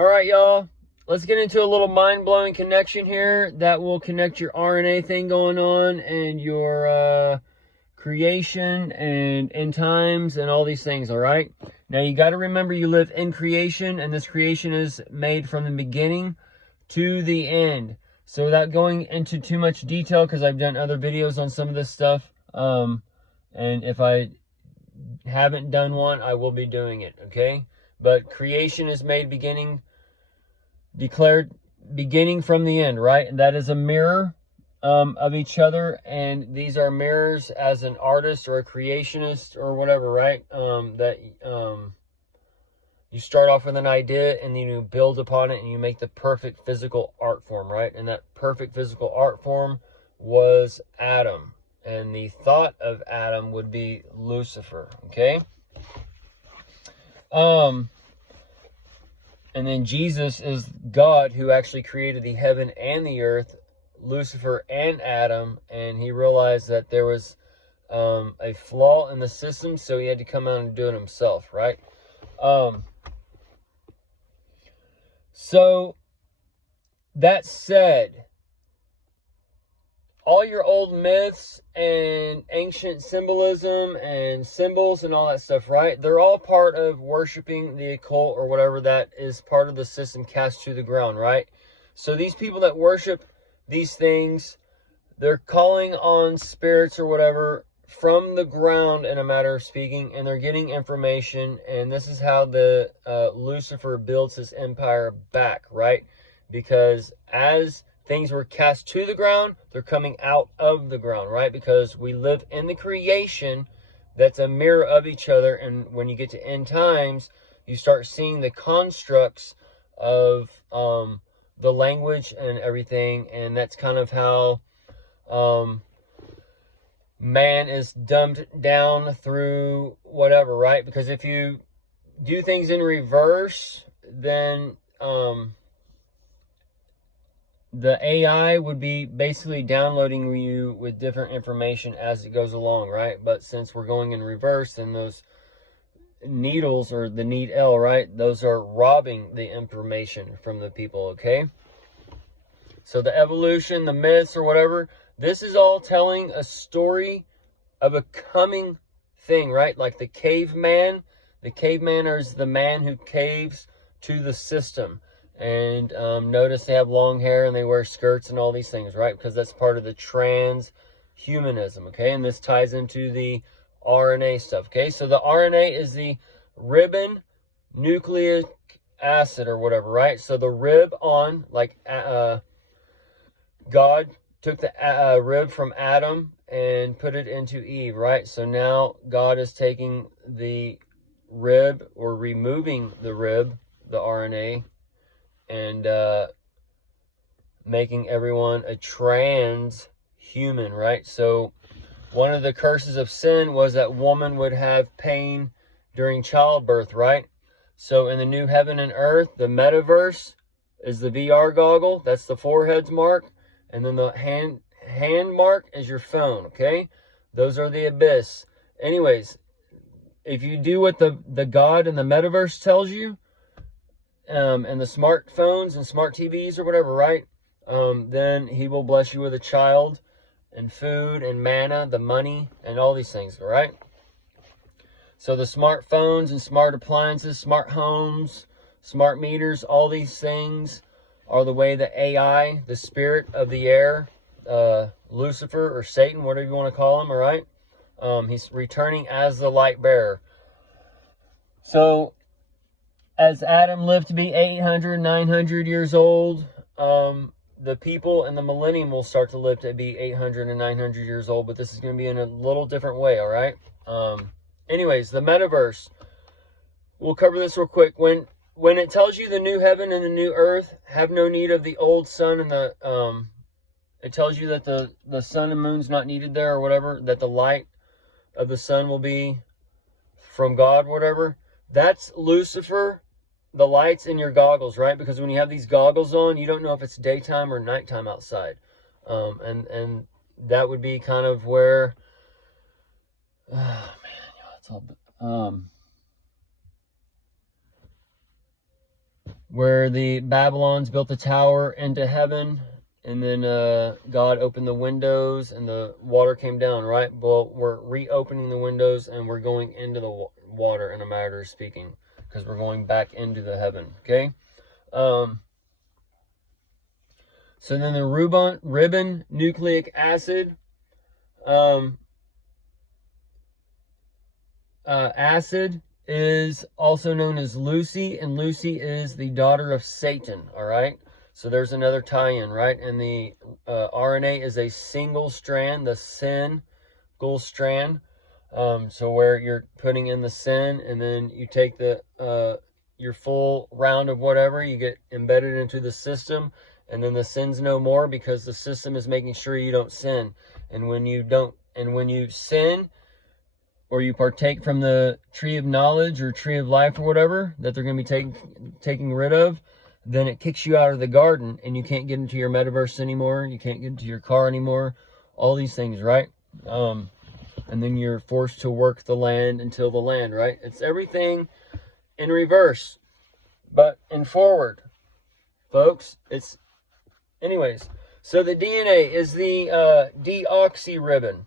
All right, y'all. Let's get into a little mind-blowing connection here that will connect your RNA thing going on and your creation and end times and all these things, all right? Now, you got to remember you live in creation, and this creation is made from the beginning to the end. So without going into too much detail, because I've done other videos on some of this stuff, and if I haven't done one, I will be doing it, okay? But creation is made declared beginning from the end, right? And that is a mirror of each other, and these are mirrors as an artist or a creationist or whatever, right? You start off with an idea and then you build upon it and you make the perfect physical art form, right? And that perfect physical art form was Adam, and the thought of Adam would be Lucifer, okay? And then Jesus is God who actually created the heaven and the earth, Lucifer and Adam, and he realized that there was a flaw in the system, so he had to come out and do it himself, right? So, that said, all your old myths and ancient symbolism and symbols and all that stuff, right? They're all part of worshiping the occult or whatever that is part of the system cast to the ground, right? So these people that worship these things, they're calling on spirits or whatever from the ground, in a matter of speaking, and they're getting information, and this is how the Lucifer builds his empire back, right? Because as things were cast to the ground, they're coming out of the ground, right? Because we live in the creation that's a mirror of each other, and when you get to end times, you start seeing the constructs of the language and everything, and that's kind of how man is dumbed down through whatever, right? Because if you do things in reverse, then the AI would be basically downloading you with different information as it goes along, right? But since we're going in reverse, then those needles, or the needle, right? Those are robbing the information from the people, okay? So the evolution, the myths or whatever, this is all telling a story of a coming thing, right? Like the caveman. The caveman is the man who caves to the system. And notice they have long hair and they wear skirts and all these things, right? Because that's part of the transhumanism, okay? And this ties into the RNA stuff, okay? So the RNA is the ribbon nucleic acid or whatever, right? So the rib on, like God took the rib from Adam and put it into Eve, right? So now God is taking the rib, or removing the rib, the RNA, and making everyone a transhuman, right? So one of the curses of sin was that woman would have pain during childbirth, right? So in the new heaven and earth, the metaverse is the VR goggle. That's the forehead's mark. And then the hand mark is your phone, okay? Those are the abyss. Anyways, if you do what the God in the metaverse tells you, and the smartphones and smart TVs or whatever, right? Then he will bless you with a child and food and manna, the money, and all these things, all right? So the smartphones and smart appliances, smart homes, smart meters, all these things are the way the AI, the spirit of the air, Lucifer or Satan, whatever you want to call him, all right? He's returning as the Lightbearer. So as Adam lived to be 800, 900 years old, the people in the millennium will start to live to be 800 and 900 years old, but this is going to be in a little different way, all right? Anyways, the metaverse. We'll cover this real quick. When it tells you the new heaven and the new earth have no need of the old sun, and it tells you that the sun and moon's not needed there or whatever, that the light of the sun will be from God, whatever, that's Lucifer, the lights in your goggles, right? Because when you have these goggles on, you don't know if it's daytime or nighttime outside. And that would be kind of where, oh man, it's all, where the Babylons built a tower into heaven, and then God opened the windows and the water came down, right? Well, we're reopening the windows and we're going into the water, in a matter of speaking, because we're going back into the heaven, okay? So then the ribbon nucleic acid, acid is also known as Lucy, and Lucy is the daughter of Satan, all right? So there's another tie-in, right? And the RNA is a single strand, the single strand. So where you're putting in the sin, and then you take the your full round of whatever, you get embedded into the system, and then the sin's no more, because the system is making sure you don't sin. And when you don't, and when you sin, or you partake from the tree of knowledge or tree of life or whatever that they're going to be taking rid of, then it kicks you out of the garden, and you can't get into your metaverse anymore. You can't get into your car anymore. All these things, right? And then you're forced to work the land until the land, right? It's everything in reverse, but in forward, folks. It's, anyways. So the DNA is the deoxy ribbon.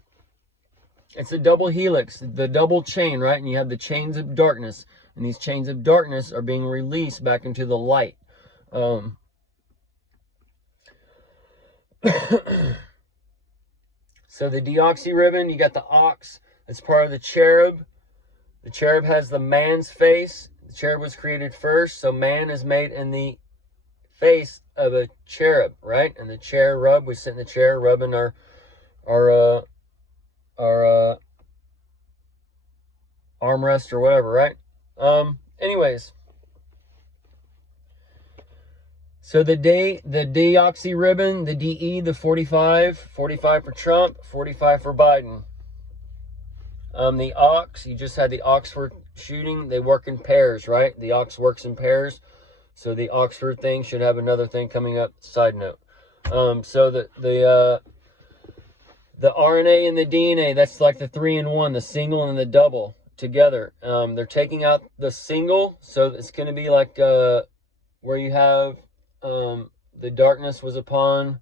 It's a double helix, the double chain, right? And you have the chains of darkness, and these chains of darkness are being released back into the light. So the deoxy ribbon, you got the ox. It's part of the cherub. The cherub has the man's face. The cherub was created first, so man is made in the face of a cherub, right? And the cherub, we sit in the chair rubbing our armrest or whatever, right? Anyways, so the deoxy ribbon, the DE, the 45 for Trump, 45 for Biden. The ox, you just had the Oxford shooting. They work in pairs, right? The ox works in pairs. So the Oxford thing should have another thing coming up. Side note. So the RNA and the DNA, that's like the 3-in-1, the single and the double together. They're taking out the single, so it's going to be like where you have the darkness was upon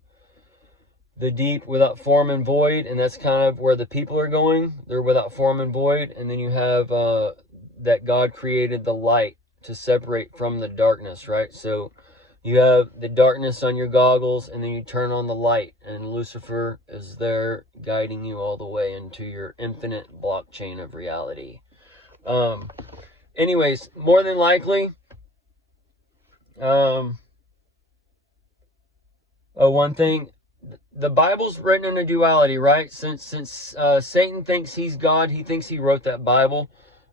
the deep without form and void, and that's kind of where the people are going. They're without form and void, and then you have that God created the light to separate from the darkness, right? So you have the darkness on your goggles, and then you turn on the light, and Lucifer is there guiding you all the way into your infinite blockchain of reality. Anyways, more than likely, one thing, the Bible's written in a duality, right? Since Satan thinks he's God, he thinks he wrote that Bible.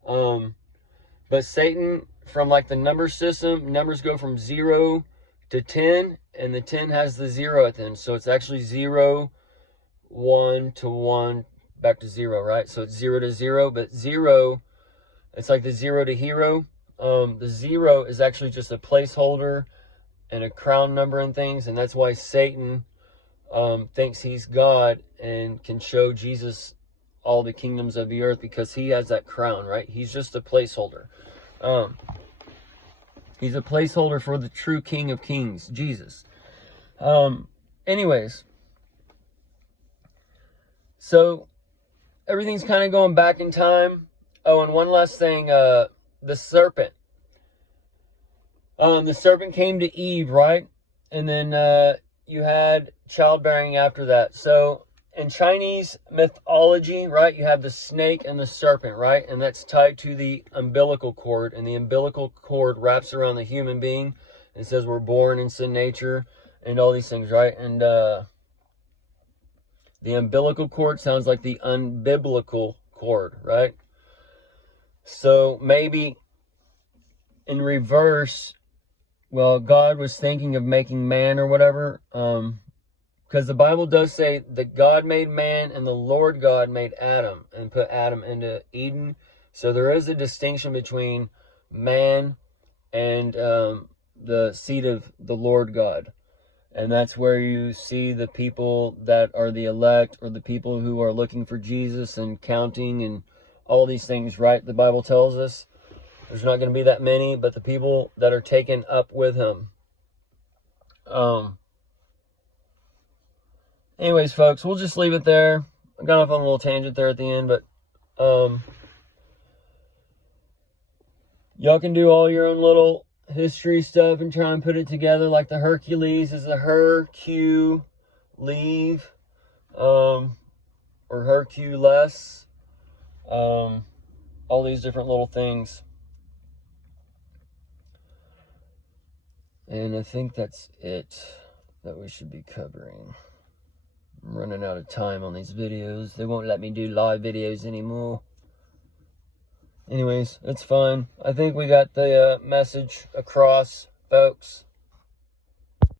But Satan, from like the number system, numbers go from 0 to 10, and the 10 has the 0 at the end. So it's actually 0, 1 to 1, back to 0, right? So it's 0 to 0, but 0, it's like the 0 to hero. The 0 is actually just a placeholder and a crown number and things, and that's why Satan thinks he's God and can show Jesus all the kingdoms of the earth, because he has that crown, right? He's just a placeholder. He's a placeholder for the true King of Kings, Jesus. Anyways, so everything's kind of going back in time. Oh, and one last thing, the serpent. The serpent came to Eve, right? And then you had childbearing after that. So in Chinese mythology, right, you have the snake and the serpent, right? And that's tied to the umbilical cord. And the umbilical cord wraps around the human being. It says we're born in sin nature and all these things, right? And the umbilical cord sounds like the unbiblical cord, right? So maybe in reverse, well, God was thinking of making man or whatever, because the Bible does say that God made man and the Lord God made Adam and put Adam into Eden. So there is a distinction between man and the seed of the Lord God. And that's where you see the people that are the elect, or the people who are looking for Jesus and counting and all these things, right? The Bible tells us. There's not going to be that many, but the people that are taken up with him. Anyways, folks, we'll just leave it there. I got off on a little tangent there at the end, but y'all can do all your own little history stuff and try and put it together, like the Hercules is a Hercule leave, or Hercules, all these different little things. And I think that's it that we should be covering. I'm running out of time on these videos. They won't let me do live videos anymore. Anyways, it's fine. I think we got the message across, folks.